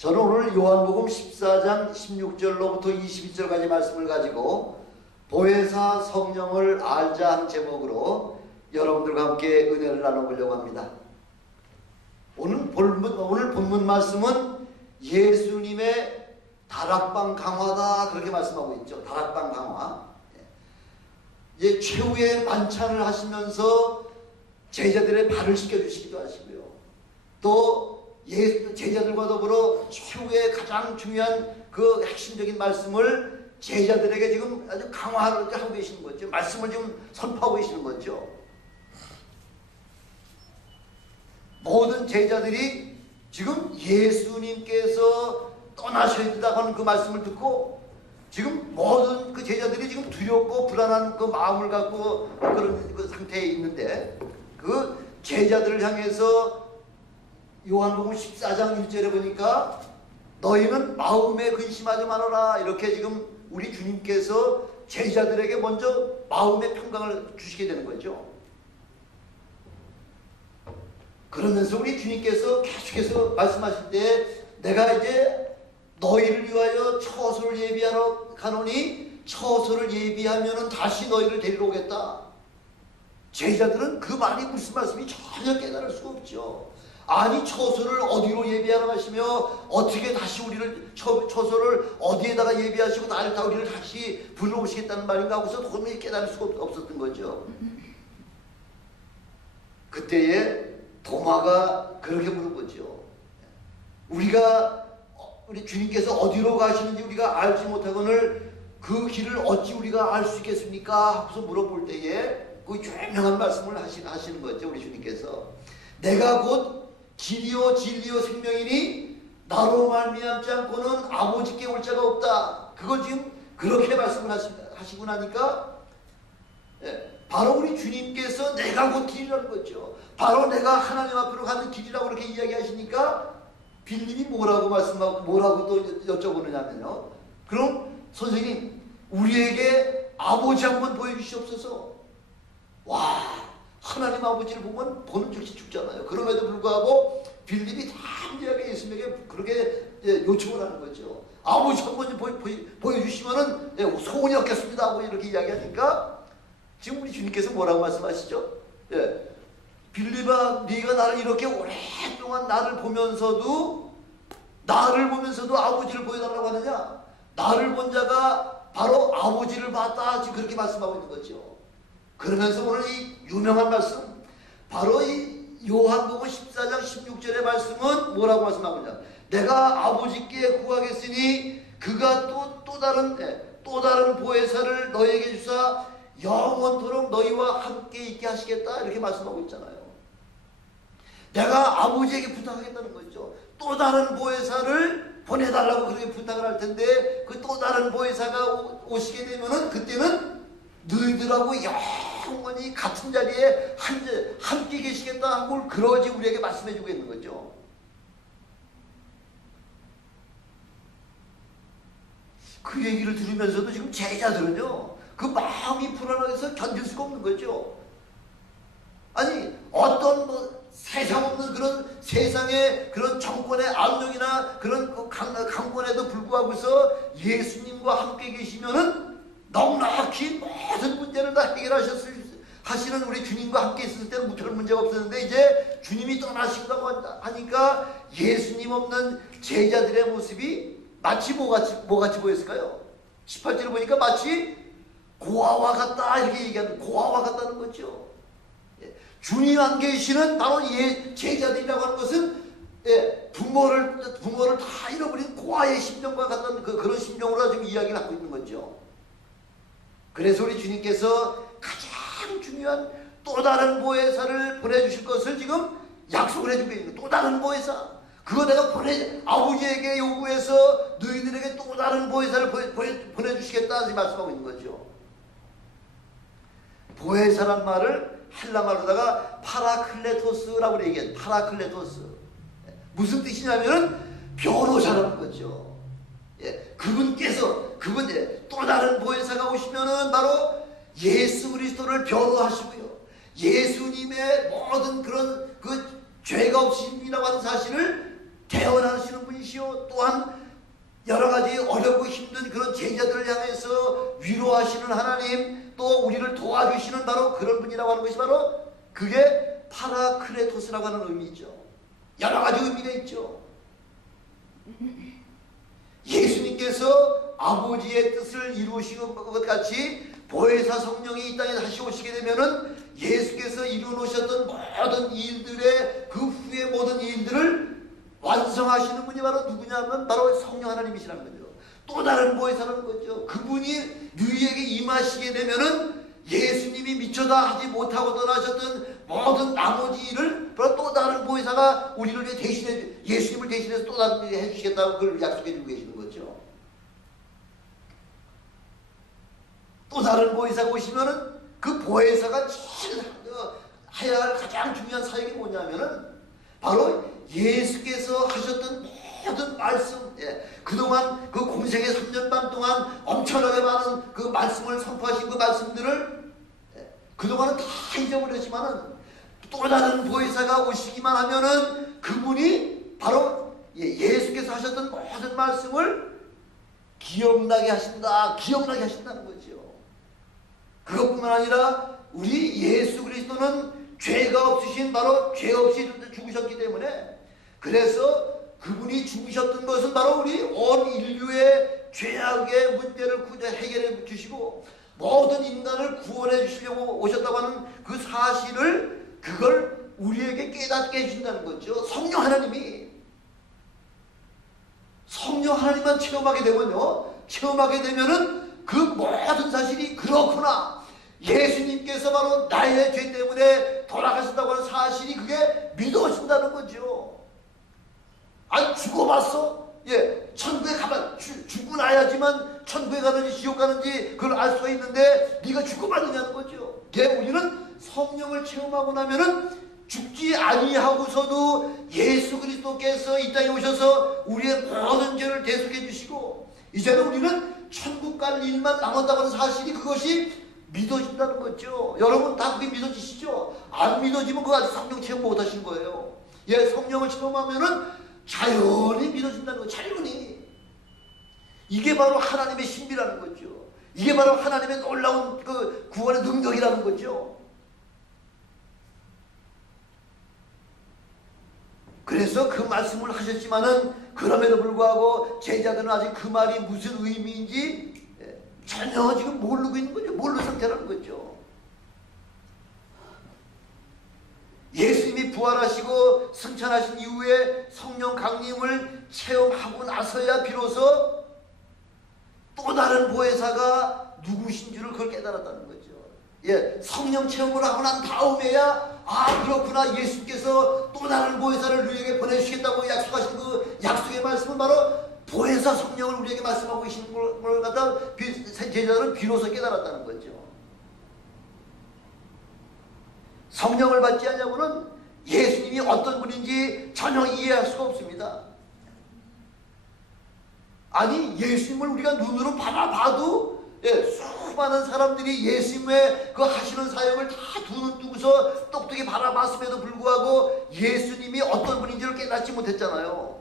저는 오늘 요한복음 14장 16절로부터 22절까지 말씀을 가지고 보혜사 성령을 알자 하는 제목으로 여러분들과 함께 은혜를 나눠보려고 합니다. 오늘 본문 말씀은 예수님의 다락방 강화다 그렇게 말씀하고 있죠. 다락방 강화. 최후의 만찬을 하시면서 제자들의 발을 씻겨주시기도 하시고요. 또 제자들과 더불어 최후의 가장 중요한 그 핵심적인 말씀을 제자들에게 지금 아주 강화를 하고 계시는 거죠. 말씀을 지금 선포하고 계시는 거죠. 모든 제자들이 지금 예수님께서 떠나셔야 된다고 하는 그 말씀을 듣고 지금 모든 그 제자들이 지금 두렵고 불안한 그 마음을 갖고 그런 그 상태에 있는데 그 제자들을 향해서 요한복음 14장 1절에 보니까 너희는 마음에 근심하지 말아라 이렇게 지금 우리 주님께서 제자들에게 먼저 마음의 평강을 주시게 되는 거죠. 그러면서 우리 주님께서 계속해서 말씀하실 때 내가 이제 너희를 위하여 처소를 예비하러 가노니 처소를 예비하면 다시 너희를 데리러 오겠다. 제자들은 그 말이 무슨 말씀이 전혀 깨달을 수가 없죠. 아니 처소를 어디로 예비하러 가시며 어떻게 다시 우리를 처소를 어디에다가 예비하시고 나를 다 우리를 다시 불러오시겠다는 말인가 하고서 도저히 깨달을 수가 없었던 거죠. 그때에 도마가 그렇게 물은 거죠. 우리 주님께서 어디로 가시는지 우리가 알지 못하거늘 그 길을 어찌 우리가 알 수 있겠습니까? 하고서 물어볼 때에 그 유명한 말씀을 하시는 거죠. 우리 주님께서 내가 곧 길이요 진리요 생명이니 나로 말미암지 않고는 아버지께 올 자가 없다. 그걸 지금 그렇게 말씀을 하시고 나니까 바로 우리 주님께서 내가 곧 길이라는 거죠. 바로 내가 하나님 앞으로 가는 길이라고 그렇게 이야기하시니까 빌립이 뭐라고 말씀하고 뭐라고 또 여쭤보느냐면요. 그럼 선생님 우리에게 아버지 한번 보여주시옵소서. 와 하나님 아버지를 보면 보는 즉시 죽잖아요. 그럼에도 불구하고 빌립이 담대하게 예수님에게 그렇게 요청을 하는 거죠. 아버지 한번 보여주시면은 소원이 없겠습니다 하고 이렇게 이야기하니까 지금 우리 주님께서 뭐라고 말씀하시죠? 빌립아 네가 나를 이렇게 오랫동안 나를 보면서도 아버지를 보여달라고 하느냐? 나를 본 자가 바로 아버지를 봤다 지금 그렇게 말씀하고 있는 거죠. 그러면서 오늘 이 유명한 말씀 바로 이 요한복음 14장 16절의 말씀은 뭐라고 말씀하고 있냐? 내가 아버지께 구하겠으니 그가 또 다른 보혜사를 너에게 주사 영원토록 너희와 함께 있게 하시겠다 이렇게 말씀하고 있잖아요. 내가 아버지에게 부탁하겠다는 거죠. 또 다른 보혜사를 보내달라고 그렇게 부탁을 할 텐데 그 또 다른 보혜사가 오시게 되면은 그때는 너희들하고 영원히 같은 자리에 함께 계시겠다 하고 그러지 우리에게 말씀해 주고 있는 거죠. 그 얘기를 들으면서도 지금 제자들은요 그 마음이 불안해서 견딜 수가 없는 거죠. 아니 어떤 세상 없는 그런 세상의 그런 정권의 압력이나 그런 강권에도 불구하고서 예수님과 함께 계시면은 넉넉히 모든 문제를 다 해결하시는 우리 주님과 함께 있을 때는 별 문제가 없었는데 이제 주님이 떠나신다고 하니까 예수님 없는 제자들의 모습이 마치 뭐같이 보였을까요? 18절을 보니까 마치 고아와 같다 이렇게 얘기하는 고아와 같다는 거죠. 주님 안 계시는 바로 제자들이라고 하는 것은 부모를 다 잃어버린 고아의 심정과 같다는 그런 심정으로 지금 이야기를 하고 있는 거죠. 그래서 우리 주님께서 가장 중요한 또 다른 보혜사를 보내주실 것을 지금 약속을 해주고 있는 또 다른 보혜사. 그거 내가 아버지에게 요구해서 너희들에게 또 다른 보혜사를 보내주시겠다 지금 말씀하고 있는 거죠. 보혜사란 말을 헬라말로다가 파라클레토스라고 얘기해요. 파라클레토스. 무슨 뜻이냐면은 변호사라는 거죠. 그분께서 또 다른 보혜사가 오시면은 바로 예수 그리스도를 변호하시고요. 예수님의 모든 그런 그 죄가 없으심이라고 하는 사실을 대언하시는 분이시오. 또한 여러 가지 어렵고 힘든 그런 제자들을 향해서 위로하시는 하나님, 또 우리를 도와주시는 바로 그런 분이라고 하는 것이 바로 그게 파라크레토스라고 하는 의미죠. 여러 가지 의미가 있죠. 예수님께서 아버지의 뜻을 이루시는 것 같이 보혜사 성령이 이 땅에 다시 오시게 되면은 예수께서 이루어놓으셨던 모든 일들의 그 후에 모든 일들을 완성하시는 분이 바로 누구냐면 바로 성령 하나님이시라는 거죠. 또 다른 보혜사라는 거죠. 그분이 너희에게 임하시게 되면은 예수님이 미처 다 하지 못하고 떠나셨던 모든 나머지 일을 바로 또 다른 보혜사가 우리를 위해 대신해, 예수님을 대신해서 또 다른 일을 해주시겠다고 그걸 약속해 주고 계시는 거죠. 또 다른 보혜사가 오시면은 그 보혜사가 제일 해야 할 가장 중요한 사역이 뭐냐면은 바로 예수께서 하셨던 모든 말씀, 그동안 그 공생의 3년 반 동안 엄청나게 많은 그 말씀을 선포하신 그 말씀들을 그동안은 다 잊어버렸지만은 또 다른 보혜사가 오시기만 하면은 그분이 바로 예수께서 하셨던 모든 말씀을 기억나게 하신다, 기억나게 하신다는 거죠. 그것뿐만 아니라 우리 예수 그리스도는 죄가 없으신 바로 죄 없이 죽으셨기 때문에, 그래서 그분이 죽으셨던 것은 바로 우리 온 인류의 죄악의 문제를 해결해 주시고 모든 인간을 구원해 주시려고 오셨다고 하는 그 사실을, 그걸 우리에게 깨닫게 해주신다는 거죠. 성령 하나님만 체험하게 되면요, 체험하게 되면은 그 모든 사실이 그렇구나, 예수님께서 바로 나의 죄 때문에 돌아가셨다고 하는 사실이 그게 믿어진다는 거죠. 아니, 죽어봤어? 천국에 가면 죽고 나야지만 천국에 가는지 지옥 가는지 그걸 알 수가 있는데 네가 죽어봤느냐는 거죠. 우리는 성령을 체험하고 나면은 죽지 아니하고서도 예수 그리스도께서 이 땅에 오셔서 우리의 모든 죄를 대속해 주시고 이제는 우리는 천국 갈 일만 남았다고 하는 사실이, 그것이 믿어진다는 거죠. 여러분 다 그게 믿어지시죠? 안 믿어지면 그거 아직 성령 체험 못 하신 거예요. 성령을 체험하면은 자연히 믿어진다는 거예요. 자연히. 이게 바로 하나님의 신비라는 거죠. 이게 바로 하나님의 놀라운 그 구원의 능력이라는 거죠. 그래서 그 말씀을 하셨지만은 그럼에도 불구하고 제자들은 아직 그 말이 무슨 의미인지 전혀 지금 모르고 있는 거죠. 모르는 상태라는 거죠. 예수님이 부활하시고 승천하신 이후에 성령 강림을 체험하고 나서야 비로소 또 다른 보혜사가 누구신 줄을 그걸 깨달았다는 거죠. 성령 체험을 하고 난 다음에야 그렇구나, 예수께서 또 다른 보혜사를 우리에게 보내주시겠다고 약속하신 그 약속의 말씀은 바로 보혜사 성령을 우리에게 말씀하고 계시는 걸 갖다 제자들은 비로소 깨달았다는 거죠. 성령을 받지 않냐고는 예수님이 어떤 분인지 전혀 이해할 수가 없습니다. 아니, 예수님을 우리가 눈으로 바라봐도 수많은 사람들이 예수님의 그 하시는 사역을 다 두 눈 뜨고서 똑똑히 바라봤음에도 불구하고 예수님이 어떤 분인지를 깨닫지 못했잖아요.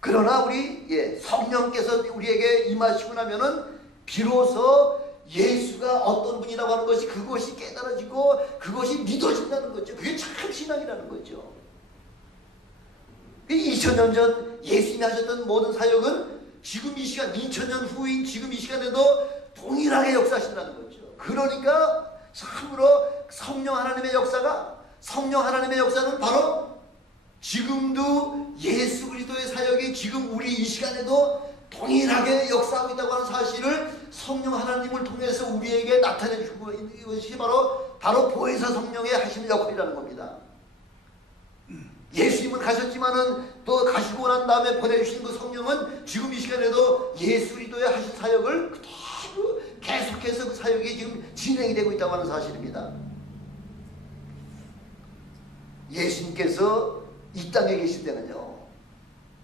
그러나 우리 성령께서 우리에게 임하시고 나면은 비로소 예수가 어떤 분이라고 하는 것이, 그것이 깨달아지고 그것이 믿어진다는 거죠. 그게 참 신앙이라는 거죠. 2000년 전 예수님이 하셨던 모든 사역은 지금 이 시간, 2000년 후인 지금 이 시간에도 동일하게 역사하신다는 거죠. 그러니까 참으로 성령 하나님의 역사는 바로 지금도 예수 그리스도의 사역이 지금 우리 이 시간에도 동일하게 역사하고 있다고 하는 사실을 성령 하나님을 통해서 우리에게 나타내 주고 있는 것이 바로 보혜사 성령의 하시는 역할이라는 겁니다. 예수님은 가셨지만은 또 가시고 난 다음에 보내주신 그 성령은 지금 이 시간에도 예수 그리스도의 하신 사역을 그대로 계속해서 그 사역이 지금 진행이 되고 있다고 하는 사실입니다. 예수님께서 이 땅에 계실 때는요,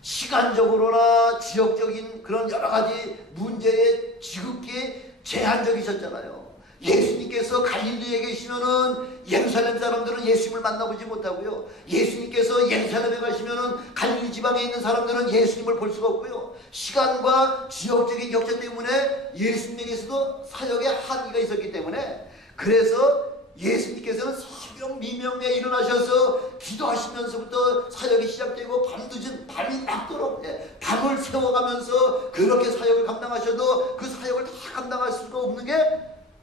시간적으로나 지역적인 그런 여러 가지 문제에 지극히 제한적이셨잖아요. 예수님께서 갈릴리에 계시면은 예루살렘 사람들은 예수님을 만나보지 못하고요. 예수님께서 예루살렘에 가시면은 갈릴리 지방에 있는 사람들은 예수님을 볼 수가 없고요. 시간과 지역적인 격차 때문에 예수님에게서도 사역의 한계가 있었기 때문에, 그래서 예수님께서는 새벽 미명에 일어나셔서 기도하시면서부터 사역이 시작되고 밤늦은 밤이 낫도록 밤을 세워가면서 그렇게 사역을 감당하셔도 그 사역을 다 감당할 수가 없는 게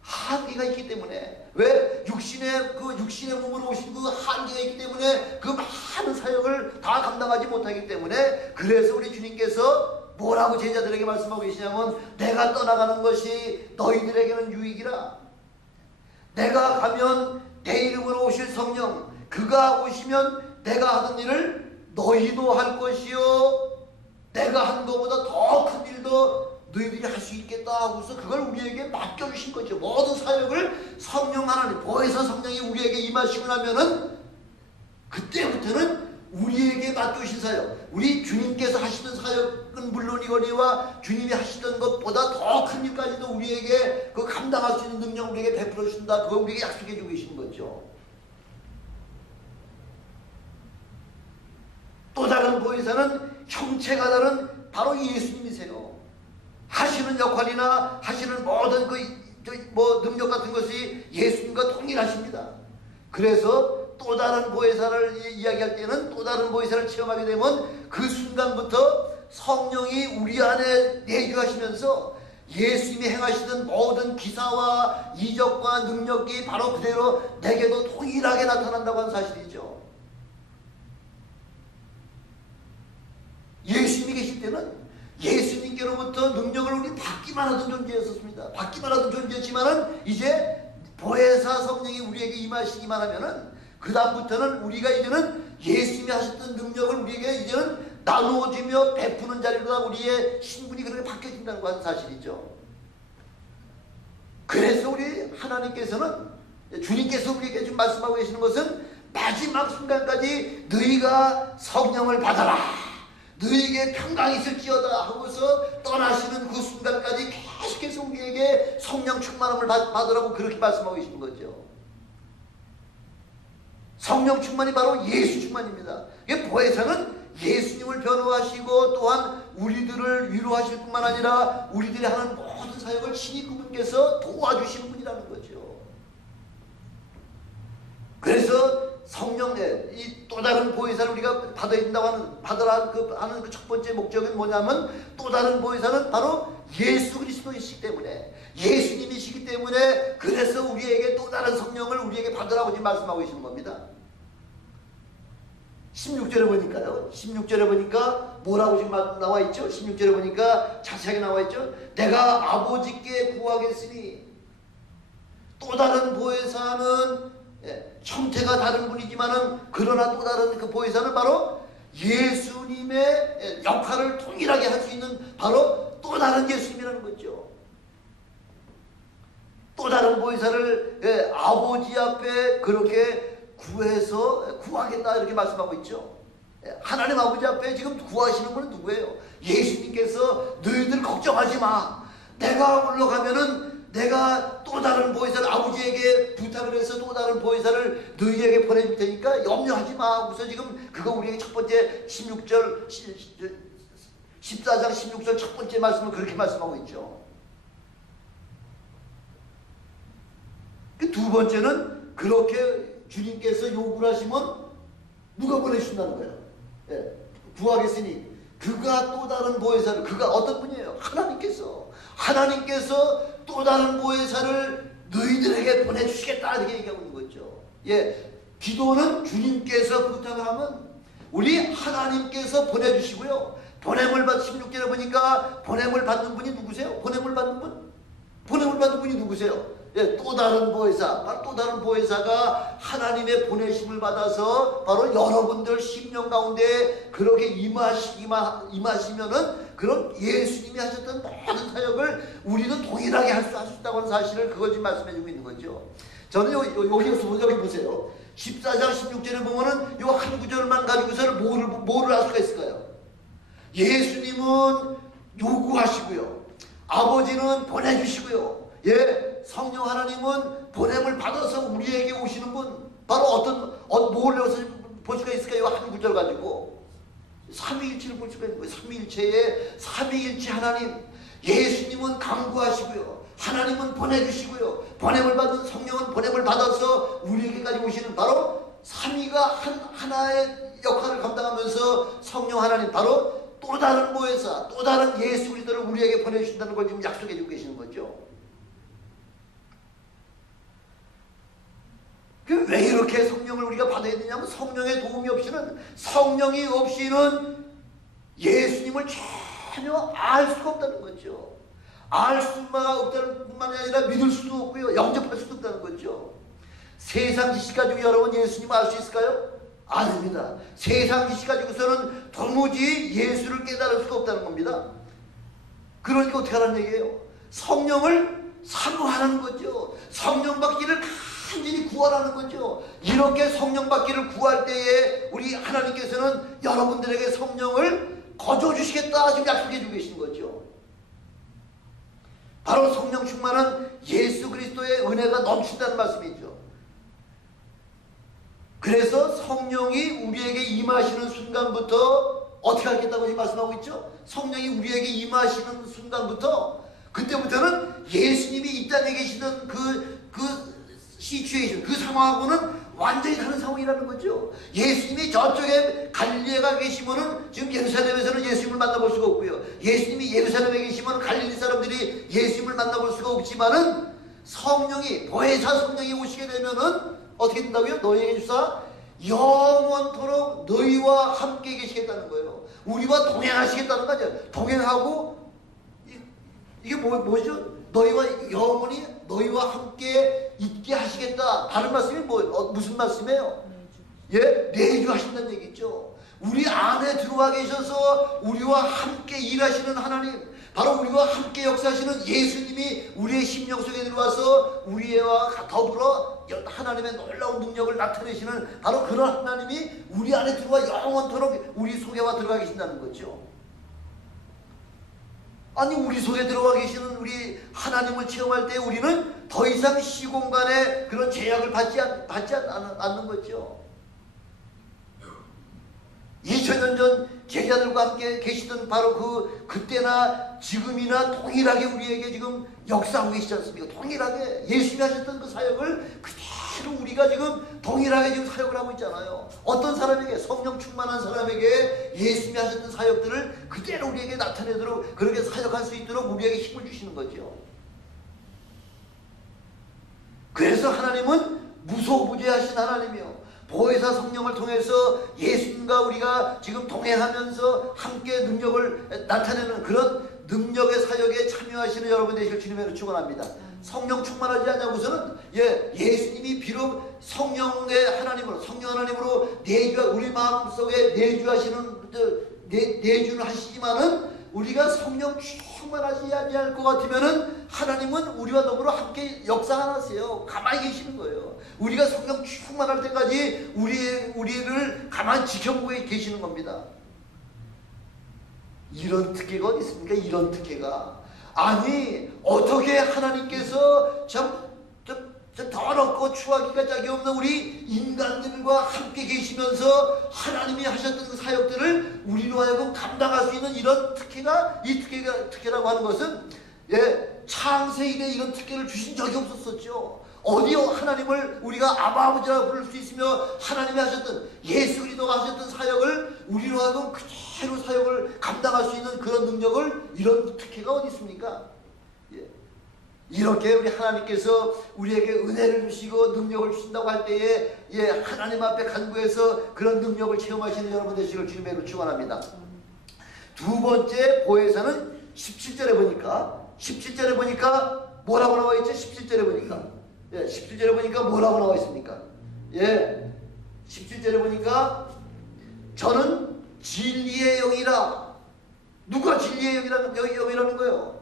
한계가 있기 때문에, 왜 육신의 몸으로 오신 그 한계가 있기 때문에 그 많은 사역을 다 감당하지 못하기 때문에, 그래서 우리 주님께서 뭐라고 제자들에게 말씀하고 계시냐면, 내가 떠나가는 것이 너희들에게는 유익이라. 내가 가면 내 이름으로 오실 성령, 그가 오시면 내가 하던 일을 너희도 할 것이요, 내가 한 것보다 더 큰 일도 너희들이 할 수 있겠다 하고서 그걸 우리에게 맡겨주신 거죠. 모든 사역을 성령 하나님, 보혜사 성령이 우리에게 임하시고 나면은 그때부터는 우리에게 맡겨주신 사역, 우리 주님께서 하시던 사역은 물론이거니와 주님이 하시던 것보다 더 큰 일까지도 우리에게 그 감당할 수 있는 능력 우리에게 베풀어 주신다. 그거 우리에게 약속해 주고 계신 거죠. 또 다른 보혜사는 형체가 다른 바로 예수님이세요. 하시는 역할이나 하시는 모든 능력 같은 것이 예수님과 동일하십니다. 그래서 또 다른 보혜사를 이야기할 때는, 또 다른 보혜사를 체험하게 되면 그 순간부터 성령이 우리 안에 내주하시면서 예수님이 행하시던 모든 기사와 이적과 능력이 바로 그대로 내게도 동일하게 나타난다고 하는 사실이죠. 예수님이 계실 때는 예수님께로부터 능력을 우리 받기만 하던 존재였었습니다. 받기만 하던 존재였지만은 이제 보혜사 성령이 우리에게 임하시기만 하면은 그 다음부터는 우리가 이제는 예수님이 하셨던 능력을 우리에게 이제는 나누어지며 베푸는 자리로 우리의 신분이 그렇게 바뀌어진다는 거 하는 사실이죠. 그래서 우리 하나님께서는, 주님께서 우리에게 지금 말씀하고 계시는 것은 마지막 순간까지 너희가 성령을 받아라, 너희에게 평강이 있을지어다 하고서 떠나시는 그 순간까지 계속해서 우리에게 성령 충만함을 받으라고 그렇게 말씀하고 계시는 거죠. 성령 충만이 바로 예수 충만입니다. 보혜사는 예수님을 변호하시고 또한 우리들을 위로하실 뿐만 아니라 우리들이 하는 모든 사역을 친히 그분께서 도와주시는 분이라는 거죠. 그래서 성령의 이 또 다른 보혜사를 우리가 받아야 된다고 하는 그 첫 번째 목적은 뭐냐면, 또 다른 보혜사는 바로 예수 그리스도이시기 때문에, 예수님이시기 때문에, 그래서 우리에게 또 다른 성령을 우리에게 받으라고 지금 말씀하고 계시는 겁니다. 16절에 보니까요. 16절에 보니까 뭐라고 지금 나와 있죠? 16절에 보니까 자세하게 나와 있죠. 내가 아버지께 구하겠으니. 또 다른 보혜사는 형태가 다른 분이지만은, 그러나 또 다른 그 보혜사는 바로 예수님의 역할을 동일하게 할 수 있는 바로 또 다른 예수님이라는 거죠. 또 다른 보혜사를 아버지 앞에 그렇게 구해서 구하겠다 이렇게 말씀하고 있죠. 하나님 아버지 앞에 지금 구하시는 분은 누구예요? 예수님께서 너희들 걱정하지 마, 내가 올라가면은 내가 또 다른 보혜사를 아버지에게 부탁을 해서 또 다른 보혜사를 너희에게 보내줄 테니까 염려하지 마. 그래서 지금 그거 우리에게 첫 번째 14장 16절 첫 번째 말씀은 그렇게 말씀하고 있죠. 두 번째는 그렇게 주님께서 요구를 하시면 누가 보내주신다는 거예요. 구하겠으니 그가 또 다른 보혜사를, 그가 어떤 분이에요? 하나님께서 또 다른 보혜사를 너희들에게 보내주시겠다 이렇게 얘기하고 있는 거죠. 기도는 주님께서 부탁을 하면 우리 하나님께서 보내주시고요. 16절에 보니까 보냄을 받는 분이 누구세요? 보냄을 받는 분이 누구세요? 또 다른 보혜사, 또 다른 보혜사가 하나님의 보내심을 받아서 바로 여러분들 심령 가운데 그렇게 임하시면은 그런 예수님이 하셨던 모든 사역을 우리는 동일하게 할 수 있다고 하는 사실을 그걸 지금 말씀해주고 있는 거죠. 저는 여기 보세요. 14장 16절에 보면은 요 한 구절만 가지고서는 뭐를 할 수가 있을까요? 예수님은 요구하시고요, 아버지는 보내주시고요, 성령 하나님은 보냄을 받아서 우리에게 오시는 분, 바로 뭘 여기서 볼 수가 있을까요? 한 구절 가지고 삼위일체를 볼 수가 있는 거예요. 삼위일체의 삼위일체 하나님, 예수님은 강구하시고요, 하나님은 보내주시고요, 보냄을 받은 성령은 보냄을 받아서 우리에게까지 오시는 바로 삼위가 하나의 역할을 감당하면서 성령 하나님, 바로 또 다른 보혜사, 또 다른 예수 그리스도를 우리에게 보내주신다는 걸 지금 약속해 주고 계시는 거죠. 왜 이렇게 성령을 우리가 받아야 되냐면, 성령의 도움이 없이는, 성령이 없이는 예수님을 전혀 알 수가 없다는 거죠. 알 수만 없다는 뿐만이 아니라 믿을 수도 없고요, 영접할 수도 없다는 거죠. 세상 지식 가지고 여러분 예수님을 알 수 있을까요? 아닙니다. 세상 지식 가지고서는 도무지 예수를 깨달을 수가 없다는 겁니다. 그러니까 어떻게 하라는 얘기예요? 성령을 사모하라는 거죠. 성령 받기를 간절히 구하라는 거죠. 이렇게 성령 받기를 구할 때에 우리 하나님께서는 여러분들에게 성령을 거저 주시겠다 지금 약속해 주고 계시는 거죠. 바로 성령 충만은 예수 그리스도의 은혜가 넘친다는 말씀이죠. 그래서 성령이 우리에게 임하시는 순간부터 어떻게 하겠다고 지금 말씀하고 있죠? 성령이 우리에게 임하시는 순간부터, 그때부터는 예수님이 이 땅에 계시던 그 시츄에이션, 그 상황하고는 완전히 다른 상황이라는 거죠. 예수님이 저쪽에 갈릴리에 가 계시면은 지금 예루살렘에서는 예수님을 만나볼 수가 없고요, 예수님이 예루살렘에 계시면 갈릴리 사람들이 예수님을 만나볼 수가 없지만은, 성령이, 보혜사 성령이 오시게 되면은 어떻게 된다고요? 너희에게 주사 영원토록 너희와 함께 계시겠다는 거예요. 우리와 동행하시겠다는 거죠. 동행하고, 이게 뭐죠? 너희와 영원히 너희와 함께 있게 하시겠다. 다른 말씀이 무슨 말씀이에요? 예, 내주하신다는 얘기죠. 우리 안에 들어와 계셔서 우리와 함께 일하시는 하나님, 바로 우리와 함께 역사하시는 예수님이 우리의 심령 속에 들어와서 우리와 더불어 하나님의 놀라운 능력을 나타내시는 바로 그런 하나님이 우리 안에 들어와 영원토록 우리 속에와 들어가 계신다는 거죠. 아니, 우리 속에 들어가 계시는 우리 하나님을 체험할 때 우리는 더 이상 시공간의 그런 제약을 받지 않는 거죠. 2000년 전 제자들과 함께 계시던 바로 그때나 지금이나 동일하게 우리에게 지금 역사하고 계시지 않습니까? 동일하게 예수님이 하셨던 그 사역을 그대로 우리가 지금 동일하게 지금 사역을 하고 있잖아요. 어떤 사람에게, 성령 충만한 사람에게 예수님이 하셨던 사역들을 그대로 우리에게 나타내도록, 그렇게 사역할 수 있도록 우리에게 힘을 주시는 거죠. 그래서 하나님은 무소부재하신 하나님이요, 보혜사 성령을 통해서 예수님과 우리가 지금 동행하면서 함께 능력을 나타내는 그런 능력의 사역에 참여하시는 여러분 되시길 주님으로 축원합니다. 성령 충만하지 않냐고서는 예수님이 비록 성령의 하나님으로, 성령 하나님으로 우리 마음속에 내주는 하시지만은, 우리가 성령 충만하지 않을 것 같으면은 하나님은 우리와 더불어 함께 역사 안 하세요. 가만히 계시는 거예요. 우리가 성령 충만할 때까지 우리를 가만히 지켜보고 계시는 겁니다. 이런 특혜가 어디 있습니까? 이런 특혜가. 아니, 어떻게 하나님께서 참 더럽고 추하기가 짝이 없는 우리 인간들과 함께 계시면서 하나님이 하셨던 그 사역들을 우리로 하여금 감당할 수 있는 이런 특혜가, 이 특혜라고 하는 것은 창세 이래 이런 특혜를 주신 적이 없었었죠. 어디 하나님을 우리가 아버지라고 부를 수 있으며 하나님이 하셨던, 예수 그리스도가 하셨던 사역을 우리로 하여금 그대로 사역을 감당할 수 있는 그런 능력을, 이런 특혜가 어디 있습니까? 이렇게 우리 하나님께서 우리에게 은혜를 주시고 능력을 주신다고 할 때에 하나님 앞에 간구해서 그런 능력을 체험하시는 여러분 되시길 주님으로 축원합니다. 두 번째 보혜사는 17절에 보니까 뭐라고 나와 있죠? 17절에 보니까 17절에 보니까 뭐라고 나와 있습니까? 17절에 보니까 저는 진리의 영이라. 누가 진리의 영이라는 거예요?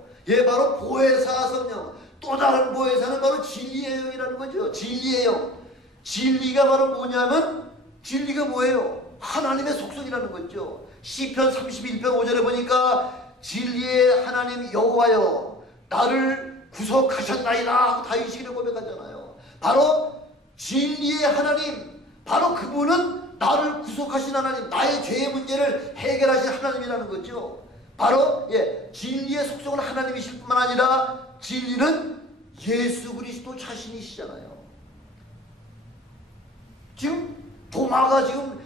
바로 보혜사 성령, 또 다른 보혜사는 바로 진리의 영이라는 거죠. 진리의 영. 진리가 바로 뭐냐면, 진리가 뭐예요? 하나님의 속성이라는 거죠. 시편 31편 5절에 보니까 진리의 하나님 여호와여, 나를 구속하셨나이다 하고 다윗이 이렇게 고백하잖아요. 바로 진리의 하나님, 바로 그분은 나를 구속하신 하나님, 나의 죄의 문제를 해결하신 하나님이라는 거죠. 바로 진리의 속성은 하나님이실 뿐만 아니라 진리는 예수 그리스도 자신이시잖아요. 지금 도마가 지금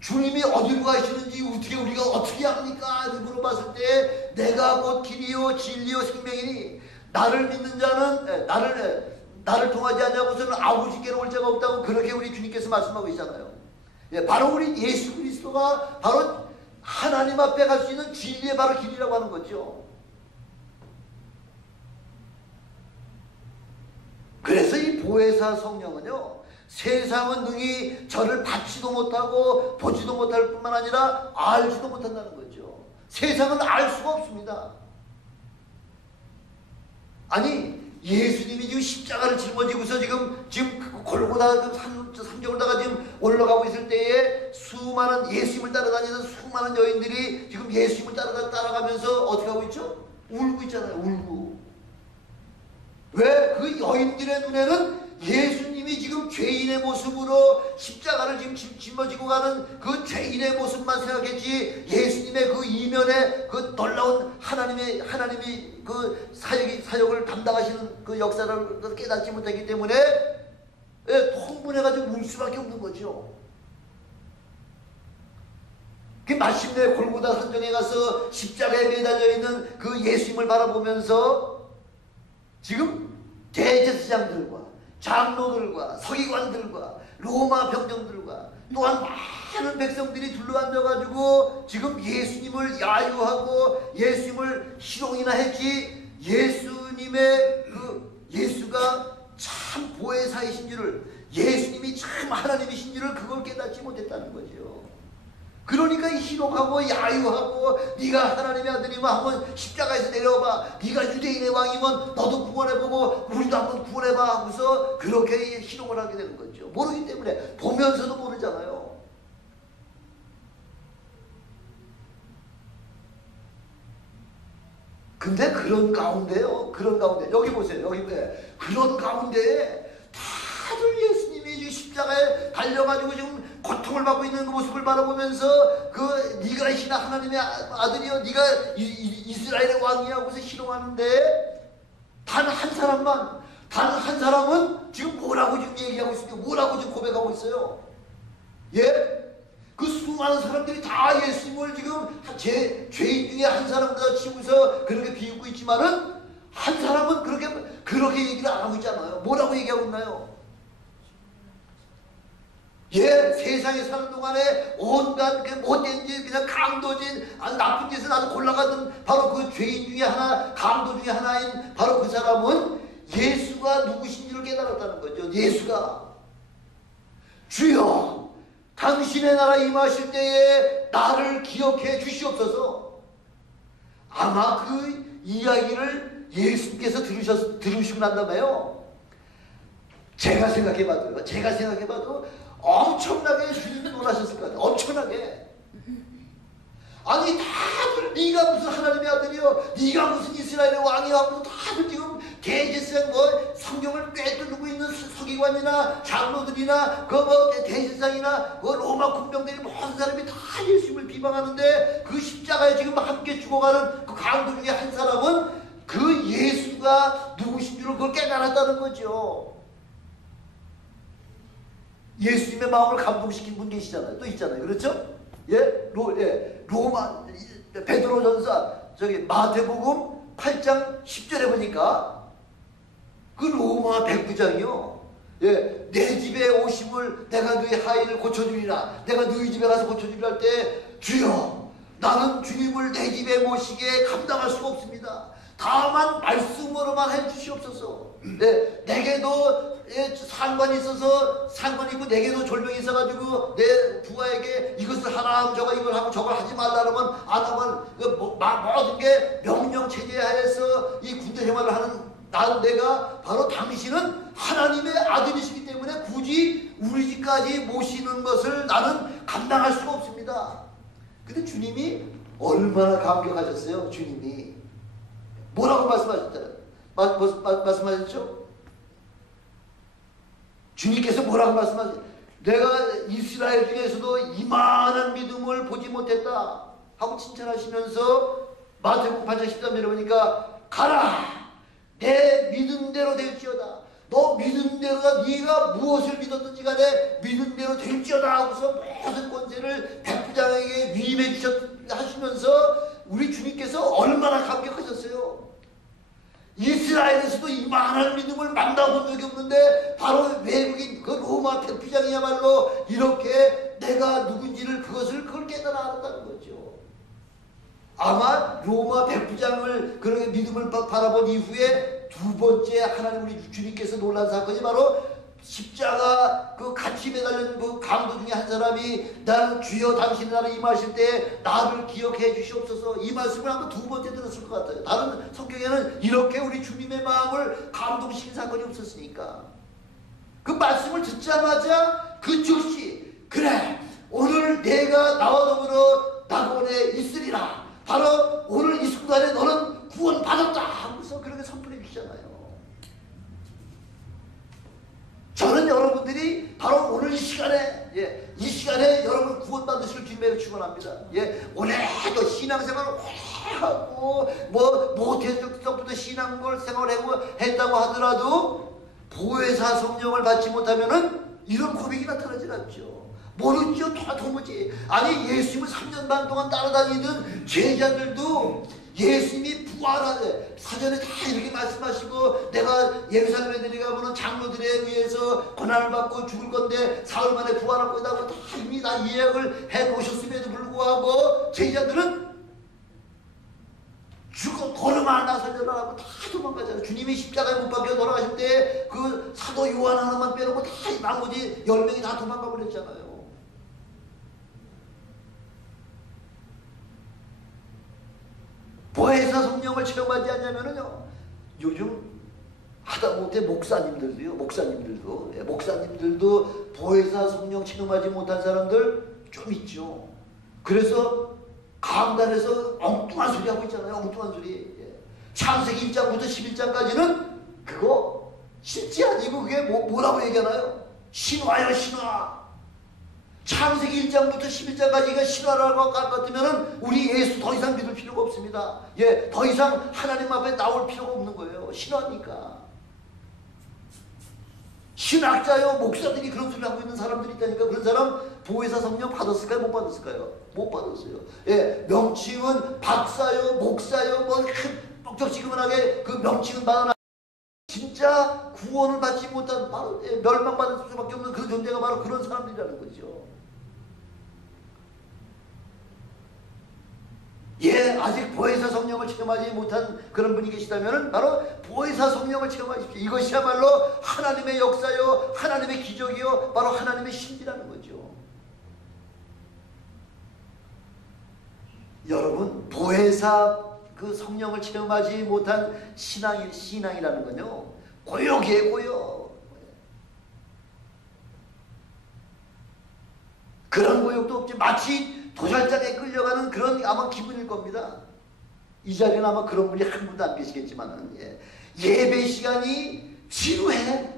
주님이 어디로 가시는지 어떻게 우리가 어떻게 합니까? 물어봤을 때 내가 곧 길이요 진리요 생명이니 나를 믿는 자는 나를 통하지 않냐고서는 아버지께로 올 자가 없다고 그렇게 우리 주님께서 말씀하고 있잖아요. 바로 우리 예수 그리스도가 바로 하나님 앞에 갈 수 있는 진리의 바로 길이라고 하는 거죠. 그래서 이 보혜사 성령은요, 세상은 능히 저를 받지도 못하고 보지도 못할 뿐만 아니라 알지도 못한다는 거죠. 세상은 알 수가 없습니다. 아니 예수님이 지금 십자가를 짊어지고서 지금 골고다 삼정을다가 지금 올라가고 있을 때에 수많은 예수님을 따라다니는 수많은 여인들이 지금 예수님을 따라가면서 어떻게 하고 있죠? 울고 있잖아요. 울고. 왜? 그 여인들의 눈에는 예수님이 지금 죄인의 모습으로 십자가를 지금 짊어지고 가는 그 죄인의 모습만 생각했지 예수님의 그 이면에 그 놀라운 하나님이 그 사역을 담당하시는 그 역사를 깨닫지 못했기 때문에 통분해가지고 울 수밖에 없는 거죠. 그 마침내 골고다 산정에 가서 십자가에 매달려 있는 그 예수님을 바라보면서 지금 대제사장들과 장로들과 서기관들과 로마 병정들과 또한 많은 백성들이 둘러앉아가지고 지금 예수님을 야유하고 예수님을 희롱이나 했지 예수님의 예수가 참 보혜사이신 줄을 예수님이 참 하나님이신 줄을 그걸 깨닫지 못했다는 거죠. 그러니까 희롱하고 야유하고 네가 하나님의 아들이면 한번 십자가에서 내려와봐, 네가 유대인의 왕이면 너도 구원해보고 우리도 한번 구원해봐 하고서 그렇게 희롱을 하게 되는 거죠. 모르기 때문에, 보면서도 모르잖아요. 근데 그런 가운데 여기 보세요. 여기 왜 그런 가운데 다들 예수님이 십자가에 달려가지고 지금 고통을 받고 있는 그 모습을 바라보면서 네가 이시나 하나님의 아들이여, 네가 이스라엘의 왕이야 하고서 희롱하는데 단 한 사람은 지금 뭐라고 지금 얘기하고 있습니까? 뭐라고 지금 고백하고 있어요? 그 수많은 사람들이 다 예수님을 지금 죄인 중에 한 사람보다 치고서 그렇게 비웃고 있지만은 한 사람은 그렇게 얘기를 안 하고 있잖아요. 뭐라고 얘기하고 있나요? 세상에 사는 동안에 온갖 그 못된 짓, 그냥 강도짓, 나쁜 짓을 나도 골라가던 바로 그 죄인 중에 하나, 강도 중에 하나인 바로 그 사람은 예수가 누구신지를 깨달았다는 거죠. 예수가 주여 당신의 나라 임하실 때에 나를 기억해 주시옵소서. 아마 그 이야기를 예수께서 들으시고 난 다음에요, 제가 생각해봐도 엄청나게 주님이 놀라셨을 것 같아요. 엄청나게. 아니 다들 네가 무슨 하나님의 아들이여, 네가 무슨 이스라엘의 왕이야 하고 다들 지금 대제사장 성경을 꿰뚫고 있는 서기관이나 장로들이나 대제사장이나 로마 군병들이 모든 사람이 다 예수님을 비방하는데 그 십자가에 지금 함께 죽어가는 그 강도 중에 한 사람은 그 예수가 누구신 줄을 그걸 깨달았다는 거죠. 예수님의 마음을 감동시킨 분 계시잖아요. 또 있잖아요. 그렇죠? 로마 베드로전서 마태복음 8장 10절에 보니까 그 로마 백부장이요, 내 집에 오심을 내가 너희 하인을 고쳐주리라, 내가 너희 집에 가서 고쳐주리라 할 때 주여 나는 주님을 내 집에 모시게 감당할 수가 없습니다. 다만 말씀으로만 해주시옵소서. 내게도 상관이 있어서 상관이 있고 내게도 졸병이 있어가지고 내 부하에게 이것을 하라 저거 이걸 하고 저걸 하지 말라 그러면 안 하면 모든 게 명령체제 하에서 이 군대 생활을 하는 내가 바로 당신은 하나님의 아들이시기 때문에 굳이 우리 집까지 모시는 것을 나는 감당할 수가 없습니다. 근데 주님이 얼마나 감격하셨어요. 주님이 뭐라고 말씀하셨잖아요. 말씀하셨죠? 주님께서 뭐라고 말씀하셨죠? 내가 이스라엘 중에서도 이만한 믿음을 보지 못했다 하고 칭찬하시면서 마태복음 8장 13절에 보니까 가라 내 믿음대로 될지어다. 너 믿음대로가 네가 무엇을 믿었든지 간에 믿음대로 될지어다 하고서 모든 권세를 백부장에게 위임해 하시면서 우리 주님께서 얼마나 감격하셨어요. 이스라엘에서도 이만한 믿음을 만나본 적이 없는데 바로 외국인 그 로마 백부장이야말로 이렇게 내가 누군지를 그걸 깨달아 알았다는 거죠. 아마 로마 백부장을 그렇게 믿음을 바라본 이후에 두 번째 하나님 우리 주님께서 놀란 사건이 바로 십자가 그 같이 매달린 그 강도 중에 한 사람이 나는 주여 당신이 나를 임하실 때 나를 기억해 주시옵소서 이 말씀을 아마 두 번째 들었을 것 같아요. 다른 성경에는 이렇게 우리 주님의 마음을 감동시킨 사건이 없었으니까 그 말씀을 듣자마자 그 즉시 그래 오늘 내가 나와 더불어 낙원에 있으리라 바로 오늘 이 순간에 너는 구원받았다 하면서 그렇게 선포해 주시잖아요. 저는 여러분들이 바로 오늘 이 시간에 이 시간에 여러분 구원받으실 주님을 축원합니다. 올해도 신앙생활을 오래 하고 뭐 모태적부터 신앙을 했다고 하더라도 보혜사 성령을 받지 못하면은 이런 고백이 나타나질 않죠. 모르죠. 도무지. 아니 예수님을 3년 반 동안 따라다니던 제자들도 예수님이 부활하되 사전에 다 이렇게 말씀하시고 내가 예루살렘에 내려가면 장로들에 의해서 고난을 받고 죽을 건데 사흘 만에 부활할 거다고 다 이미 다 예약을 해놓으셨음에도 불구하고 제자들은 걸음 하나 살려라고 다 도망가잖아요. 주님이 십자가에 못 박혀 돌아가실 때 그 사도 요한 하나만 빼놓고 다 나머지 10명이 다 도망가 버렸잖아요. 보혜사 성령을 체험하지 않냐면은요 요즘 하다못해 목사님들도 보혜사 성령 체험하지 못한 사람들 좀 있죠. 그래서 강단에서 엉뚱한 소리 하고 있잖아요. 엉뚱한 소리. 창세기 1장부터 11장까지는 그거 실제 아니고 그게 뭐라고 얘기하나요? 신화예요, 신화. 창세기 1장부터 11장까지가 신화라고 할 것 같으면 우리 예수 더 이상 믿을 필요가 없습니다. 더 이상 하나님 앞에 나올 필요가 없는 거예요. 신화니까. 신학자요, 목사들이 그런 소리를 하고 있는 사람들이 있다니까. 그런 사람 보혜사 성령 받았을까요? 못 받았을까요? 못 받았어요. 명칭은 박사요, 목사요, 뻑적지근하게 그 명칭은 받아나 진짜 구원을 받지 못한 바로 멸망받을 수밖에 없는 그 존재가 바로 그런 사람들이라는 거죠. 아직 보혜사 성령을 체험하지 못한 그런 분이 계시다면 바로 보혜사 성령을 체험하십시오. 이것이야말로 하나님의 역사요, 하나님의 기적이요, 바로 하나님의 신비라는 거죠. 여러분, 보혜사 그 성령을 체험하지 못한 신앙이라는 건요, 고역이에요, 고역. 그런 고역도 없지. 마치 도살장에 끌려가는 그런 아마 기분일 겁니다. 이 자리는 아마 그런 분이 한 분도 안 계시겠지만 예배 시간이 지루해.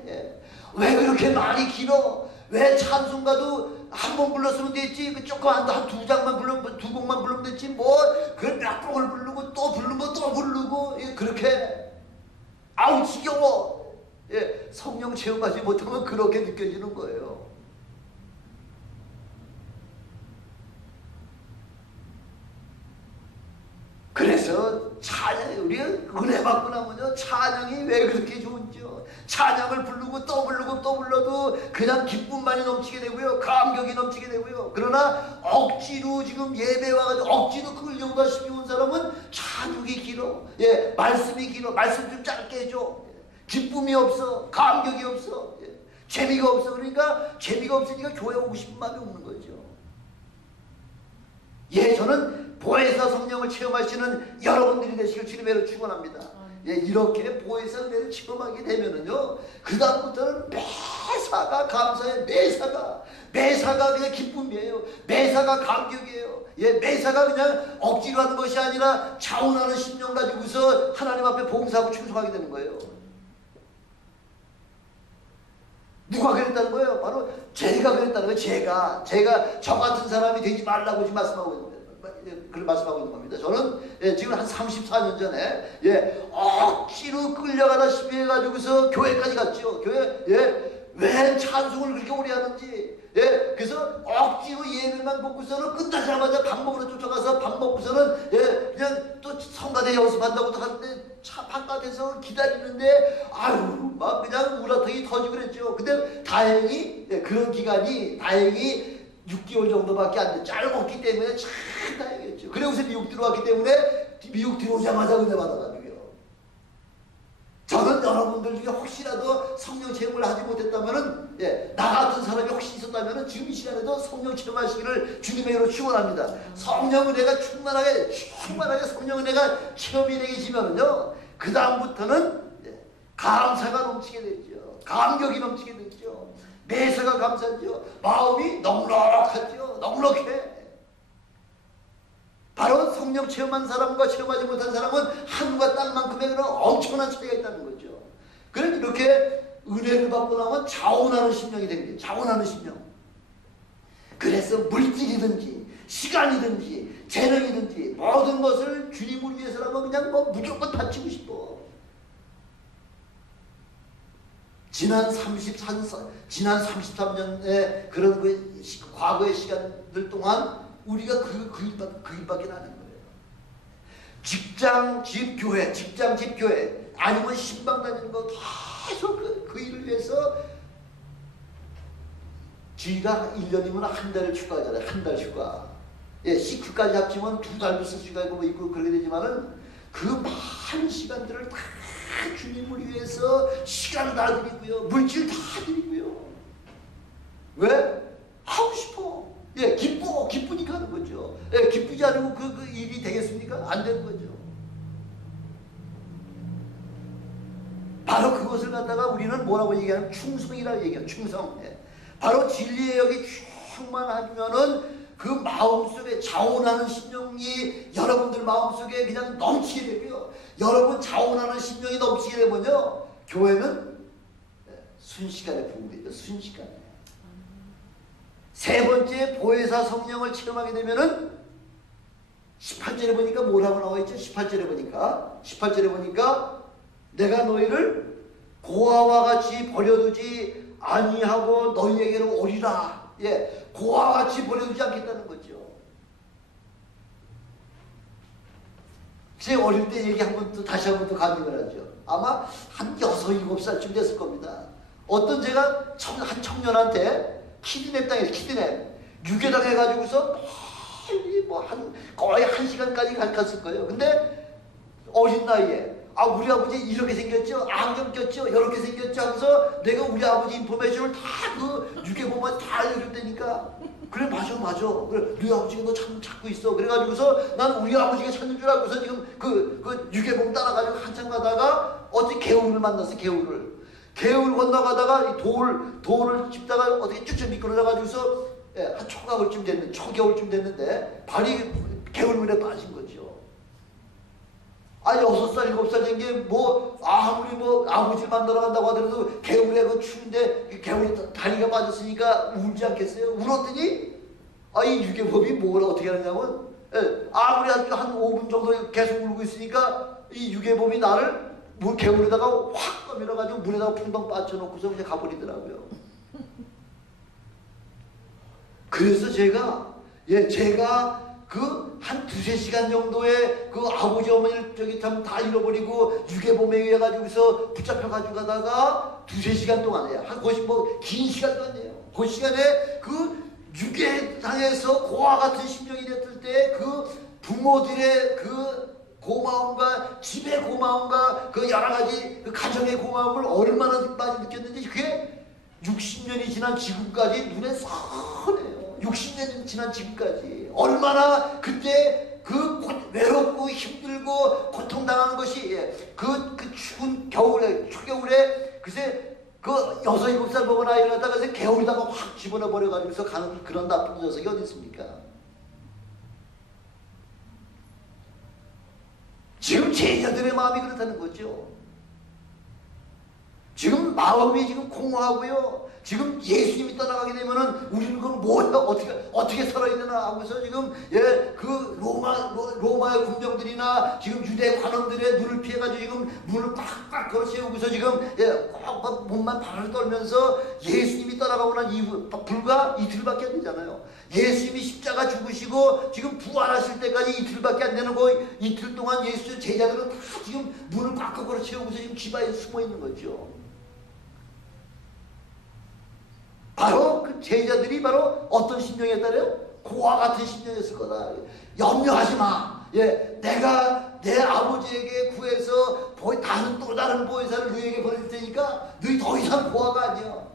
왜 그렇게 말이 길어? 왜 찬송가도 한 번 불렀으면 됐지? 조금 한 두 장만 부르면 두 곡만 부르면 됐지? 그걸 몇 곡을 부르고 또 부르고 또 부르고 그렇게 아우 지겨워. 성령 체험하지 못하면 그렇게 느껴지는 거예요. 그래서 우리가 은혜 받고 나면요, 찬양이 왜 그렇게 좋은지요. 찬양을 부르고 또 부르고 또 불러도 그냥 기쁨만이 넘치게 되고요, 감격이 넘치게 되고요. 그러나 억지로 지금 예배 와가지고 억지로 끌려오다시피 온 사람은 찬양이 길어. 말씀이 길어. 말씀 좀 짧게 해줘. 기쁨이 없어. 감격이 없어. 재미가 없어. 그러니까 재미가 없으니까 교회 오고 싶은 마음이 없는 거죠. 저는 보혜사 성령을 체험하시는 여러분들이 되시길 주님으로 축원합니다. 예, 이렇게 보혜사 은혜를 체험하게 되면은요, 그 다음부터는 매사가 감사해. 매사가 그냥 기쁨이에요. 매사가 감격이에요. 예, 매사가 그냥 억지로 하는 것이 아니라 자원하는 심령 가지고서 하나님 앞에 봉사하고 충성하게 되는 거예요. 누가 그랬다는 거예요? 바로 제가 그랬다는 거예요. 제가 저 같은 사람이 되지 말라고 지금 말씀하고 있는 겁니다. 저는 지금 한 34년 전에 억지로 끌려가다시피 해가지고서 교회까지 갔죠. 왜 찬송을 그렇게 오래 하는지. 그래서 억지로 예배만 먹고서는 끝나자마자 밥 먹으러 쫓아가서 밥 먹고서는 그냥 또 성가대 연습한다고 하는데 차 바깥에서 기다리는데 아유 막 그냥 우라통이 터지고 그랬죠. 근데 다행히 그런 기간이 다행히 6개월 정도밖에 안 돼. 짧았기 때문에 참 다행이었죠. 그래서 미국 들어왔기 때문에 미국 들어오자마자 은혜 받아가지고요. 저는 여러분들 중에 혹시라도 성령 체험을 하지 못했다면은 나 같은 사람이 혹시 있었다면은 지금 이 시간에도 성령 체험하시기를 주님의 이름으로 축원합니다. 성령 은혜가 충만하게 성령 은혜가 체험이 되시면은요, 그 다음부터는 감사가 넘치게 되죠. 감격이 넘치게 되죠. 매사가 감사하죠. 마음이 넉넉하죠. 넉넉해. 바로 성령 체험한 사람과 체험하지 못한 사람은 하늘과 땅만큼의 그런 엄청난 차이가 있다는 거죠. 그럼 이렇게 은혜를 받고 나면 자원하는 심령이 됩니다. 자원하는 심령. 그래서 물질이든지 시간이든지 재능이든지 모든 것을 주님을 위해서라면 그냥 무조건 바치고 싶어. 지난 33년의 그런 과거의 시간들 동안 우리가 그 일밖에 안 하는 거예요. 직장, 집, 교회 아니면 신방 다니는 거 계속 그 일을 위해서 주의가 1년이면 한 달을 휴가하잖아요. 한 달 휴가. 시크까지 합치면 2달도 쓸 수가 있고 그렇게 되지만은 그 많은 시간들을 다 주님을 위해서 시간 다 드리고요. 물질 다 드리고요. 왜? 하고 싶어. 기쁘니까 하는 거죠. 기쁘지 않으면 그 일이 되겠습니까? 안 되는 거죠. 바로 그것을 갖다가 우리는 뭐라고 얘기하면 충성이라고 얘기해요. 충성. 바로 진리의 영이 충만하면은 그 마음속에 자원하는 심령이 여러분들 마음속에 그냥 넘치게 되고요. 여러분 자원하는 심령이 넘치게 되면요, 교회는 순식간에 부흥되죠. 순식간에. 세 번째 보혜사 성령을 체험하게 되면은 18절에 보니까 뭐라고 나와있죠? 18절에 보니까 내가 너희를 고아와 같이 버려두지 아니하고 너희에게로 오리라. 고아와 같이 버려두지 않겠다는 거죠. 제 어릴 때 얘기 다시 한 번 또 간증을 하죠. 아마 한 6, 7살쯤 됐을 겁니다. 어떤 제가 한 청년한테 키드냅 유괴당해가지고서 거의 1시간까지 갔을 거예요. 근데 어린 나이에 우리 아버지 이렇게 생겼죠? 안경 꼈죠? 이렇게 생겼죠? 하면서 내가 우리 아버지 인포메이션을 다 그 유괴범한테 다 알려줄 테니까 그래 맞아 그래 네 아버지가 너 찾고 있어. 그래가지고서 난 우리 아버지가 찾는 줄 알고서 지금 그 유괴범 따라가지고 한참 가다가 어떻게 개울을 만났어. 개울 건너가다가 이 돌을 짚다가 어떻게 쭉쭉 미끄러져가지고서 한 초겨울쯤 됐는데 발이 개울물에 빠진 거죠. 6살, 7살 된 게 아무리 아버지를 만나러 간다고 하더라도 개울에 추운데 개울에 다리가 빠졌으니까 울지 않겠어요? 울었더니 이 유괴범이 뭘 어떻게 하느냐면 아무리 한 5분 정도 계속 울고 있으니까 이 유괴범이 나를 개울에다가 확 떠밀어가지고 물에다가 풍덩 빠져놓고서 그냥 가버리더라고요. 그래서 제가 그 한 2-3시간 정도의 그 아버지 어머니를 다 잃어버리고 유괴범에 의해 가지고서 붙잡혀가지고 가다가 2-3시간 동안에 그것이 긴 시간도 아니에요. 그 시간에 그 유괴당해서 고아 같은 심정이 됐을 때 그 부모들의 그 고마움과 집의 고마움과 그 여러 가지 그 가정의 고마움을 얼마나 많이 느꼈는지 그게 60년이 지난 지금까지 눈에 선해요. 60년이 지난 지금까지 얼마나 그때 그 외롭고 힘들고 고통당하는 것이 그 추운 겨울에 초겨울에 글쎄 그 6-7살 먹은 아이를 갖다가 개울에다가 확 집어넣어 버려가지고서 가는 그런 나쁜 녀석이 어디 있습니까? 지금 제자들의 마음이 그렇다는 거죠. 지금 마음이 지금 공허하고요. 지금 예수님이 떠나가게 되면은 우리는 그걸 뭐야 어떻게 살아야 되나 하고서 지금 그 로마의 군병들이나 지금 유대 관원들의 눈을 피해가지고 지금 문을 빡빡 걸어세우고서 지금 꼭 몸만 발을 떨면서 예수님이 떠나가고 난 이후 불과 이틀밖에 안 되잖아요. 예수님이 십자가 죽으시고 지금 부활하실 때까지 이틀밖에 안 되는 거 이틀 동안 예수 제자들은 다 지금 문을 꽉꽉 걸어세우고서 지금 집안에 숨어 있는 거죠. 바로 그 제자들이 바로 어떤 심정이었다래요? 고와 같은 심정이었을 거다. 염려하지 마. 내가 내 아버지에게 구해서 또 다른 보혜사를 너희에게 보낼 테니까 너희 더 이상 고아가 아니야.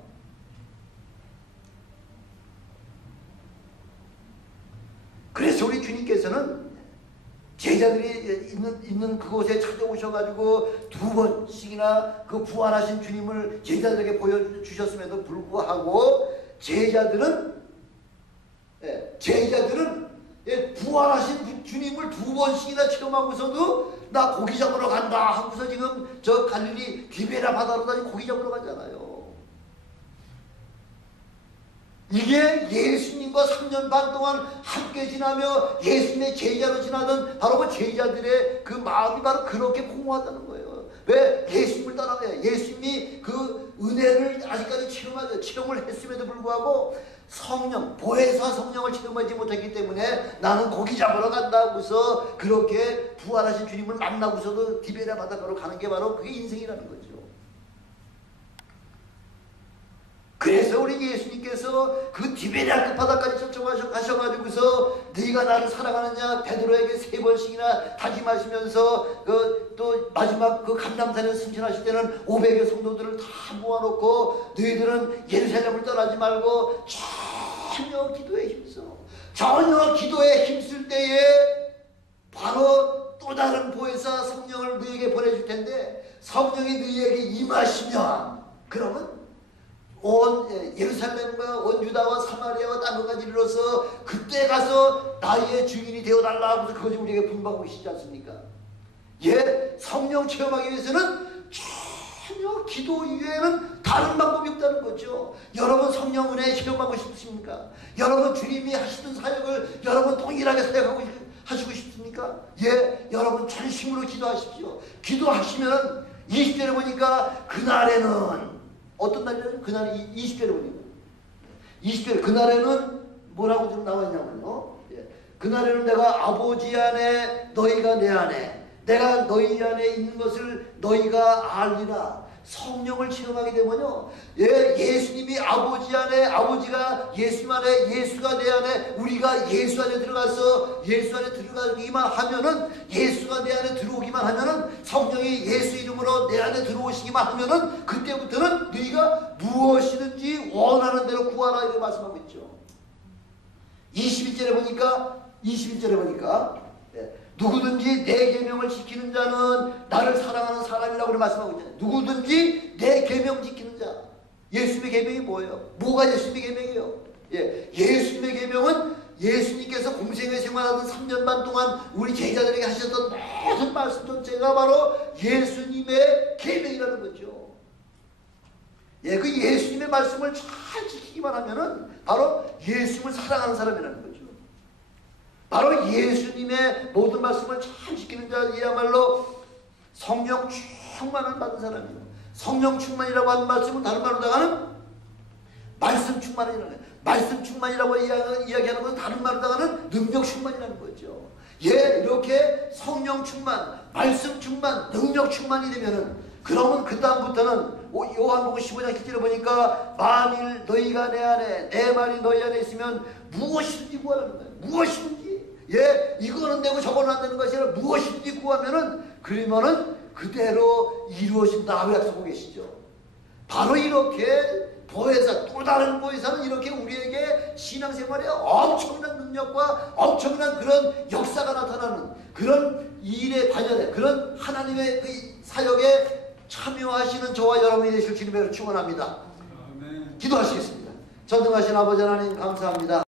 그래서 우리 주님께서는 제자들이 있는 그곳에 찾아오셔가지고 2번씩이나 그 부활하신 주님을 제자들에게 보여주셨음에도 불구하고 제자들은 부활하신 주님을 2번씩이나 체험하고서도 나 고기 잡으러 간다 하고서 지금 저 갈릴리 디베라 바다로 다시 고기 잡으러 가잖아요. 이게 예수님과 3년 반 동안 함께 지나며 예수님의 제자로 지나던 바로 그 제자들의 그 마음이 바로 그렇게 공허하다는 거예요. 왜? 예수님을 떠나면 예수님이 그 은혜를 아직까지 체험을 했음에도 불구하고 성령, 보혜사 성령을 체험하지 못했기 때문에 나는 고기 잡으러 간다 하고서 그렇게 부활하신 주님을 만나고서도 디베랴 바다가로 가는 게 바로 그게 인생이라는 거죠. 그래서 우리 예수님께서 그 디베랴 끝바다까지 쫓아가셔가지고서 네가 나를 사랑하느냐 베드로에게 3번씩이나 다짐하시면서 또 마지막 그 감람산에 승천하실 때는 500여 성도들을 다 모아놓고 너희들은 예루살렘을 떠나지 말고 전혀 기도에 힘써. 전혀 기도에 힘쓸 때에 바로 또 다른 보혜사 성령을 너희에게 보내줄 텐데 성령이 너희에게 임하시면 그러면 온 예루살렘과 온 유다와 사마리아와 다른 가지 이르러서 그때 가서 나의 증인이 되어달라 하면서 그것이 우리에게 분방하고 계시지 않습니까? 성령 체험하기 위해서는 전혀 기도 이외에는 다른 방법이 없다는 거죠. 여러분 성령 은혜 체험하고 싶으십니까? 여러분 주님이 하시던 사역을 여러분 동일하게 하시고 싶습니까? 여러분 전심으로 기도하십시오. 기도하시면 20절에 보니까 그날에는 어떤 날이라죠? 그날이 20절에 보니까 20절 그날에는 뭐라고 좀 나와있냐면요. 그날에는 내가 아버지 안에 너희가 내 안에 내가 너희 안에 있는 것을 너희가 알리라. 성령을 체험하게 되면요. 예수님이 아버지 안에 아버지가 예수님 안에 예수가 내 안에 우리가 예수 안에 들어가서 예수 안에 들어가기만 하면은 예수가 내 안에 들어오기만 하면은 성령이 예수 이름으로 내 안에 들어오시기만 하면은 그때부터는 너희가 무엇이든지 원하는 대로 구하라 이렇게 말씀하고 있죠. 21절에 보니까 누구든지 내 계명을 지키는 자는 나를 사랑하는 사람이라고 말씀하고 있잖아요. 누구든지 내 계명 지키는 자. 예수님의 계명이 뭐예요? 뭐가 예수님의 계명이에요? 예수님의 계명은 예수님께서 공생애 생활하던 3년 반 동안 우리 제자들에게 하셨던 모든 말씀 전체가 바로 예수님의 계명이라는 거죠. 그 예수님의 말씀을 잘 지키기만 하면은 바로 예수님을 사랑하는 사람이라는 거죠. 바로 예수님의 모든 말씀을 잘 지키는 자이야말로 성령 충만을 받은 사람이에요. 성령 충만이라고 하는 말씀은 다른 말로다가는 말씀 충만이라는 거예요. 말씀 충만이라고 이야기하는 것은 다른 말로다가는 능력 충만이라는 거죠. 이렇게 성령 충만, 말씀 충만, 능력 충만이 되면은 그러면 그 다음부터는 요한복음 15장 7절에 보니까 만일 너희가 내 안에 내 말이 너희 안에 있으면 무엇이든지 구하라는 거예요. 무엇이든지. 이거는 되고 저거는 안 되는 것이 아니라 무엇이든지 구하면은 그러면은 그대로 이루어진다고 약속하고 계시죠. 바로 이렇게 보혜사, 또 다른 보혜사는 이렇게 우리에게 신앙생활에 엄청난 능력과 엄청난 그런 역사가 나타나는 그런 일에 관여된 그런 하나님의 그 사역에 참여하시는 저와 여러분이 되실 주님으로 축원합니다. 기도하시겠습니다. 전능하신 아버지 하나님 감사합니다.